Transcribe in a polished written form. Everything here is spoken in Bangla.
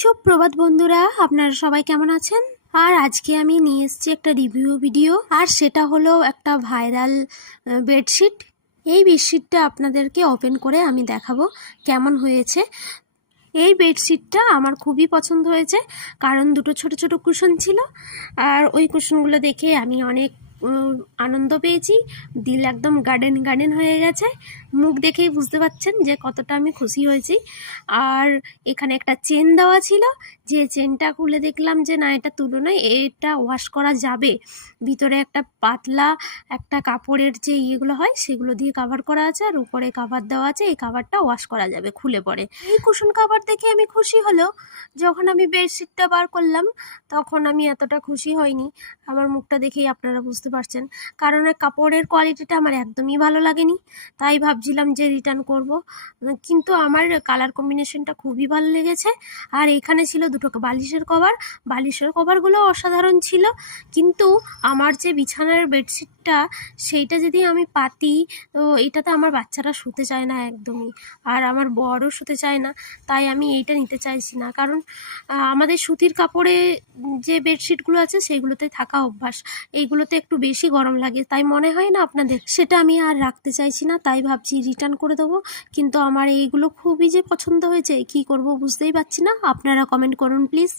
সুপ্রভাত বন্ধুরা, আপনারা সবাই কেমন আছেন? আর আজকে আমি নিয়ে এসেছি একটা রিভিউ ভিডিও, আর সেটা হলো একটা ভাইরাল বেডশিট। এই বেডশিটটা আপনাদেরকে ওপেন করে আমি দেখাবো কেমন হয়েছে। এই বেডশিটটা আমার খুবই পছন্দ হয়েছে, কারণ দুটো ছোট ছোট কুশন ছিল, আর ওই কুশনগুলো দেখে আমি অনেক আনন্দ পেয়েছি। দিল একদম গার্ডেন গার্ডেন হয়ে গেছে। মুখ দেখেই বুঝতে পারছেন যে কতটা আমি খুশি হয়েছি। আর এখানে একটা চেন দেওয়া ছিল, যে চেনটা খুলে দেখলাম যে না, এটা তুলনায় এটা ওয়াশ করা যাবে। ভিতরে একটা পাতলা একটা কাপড়ের যে ইয়েগুলো হয় সেগুলো দিয়ে কাভার করা আছে, আর উপরে কাভার দেওয়া আছে। এই কাভারটা ওয়াশ করা যাবে খুলে পরে। এই কুশন কাভার দেখে আমি খুশি হলেও যখন আমি বেডশিটটা বার করলাম তখন আমি এতটা খুশি হইনি। আমার মুখটা দেখেই আপনারা বুঝতে পারছেন, কারণ কাপড়ের কোয়ালিটিটা আমার একদমই ভালো লাগেনি। তাই ভাবছিলাম যে রিটার্ন করব, কিন্তু আমার কালার কম্বিনেশনটা খুবই ভালো লেগেছে। আর এখানে ছিল দুটো বালিশের কভার। বালিশের কভারগুলো অসাধারণ ছিল, কিন্তু আমার যে বিছানার বেডশিটটা সেইটা যদি আমি পাতি, তো এইটাতে আমার বাচ্চারা শুতে চায় না একদমই, আর আমার বরও শুতে চায় না। তাই আমি এইটা নিতে চাইছি না, কারণ আমাদের সুতির কাপড়ে যে বেডশিটগুলো আছে সেইগুলোতে থাকা অভ্যাস, এইগুলোতে একটু বেশি গরম লাগে। তাই মনে হয় না আপনাদের? সেটা আমি আর রাখতে চাইছি না, তাই ভাবছি রিটার্ন করে দেবো। কিন্তু আমার এইগুলো খুবই যে পছন্দ হয়েছে, কি করব বুঝতেই পারছি না। আপনারা কমেন্ট করুন প্লিজ।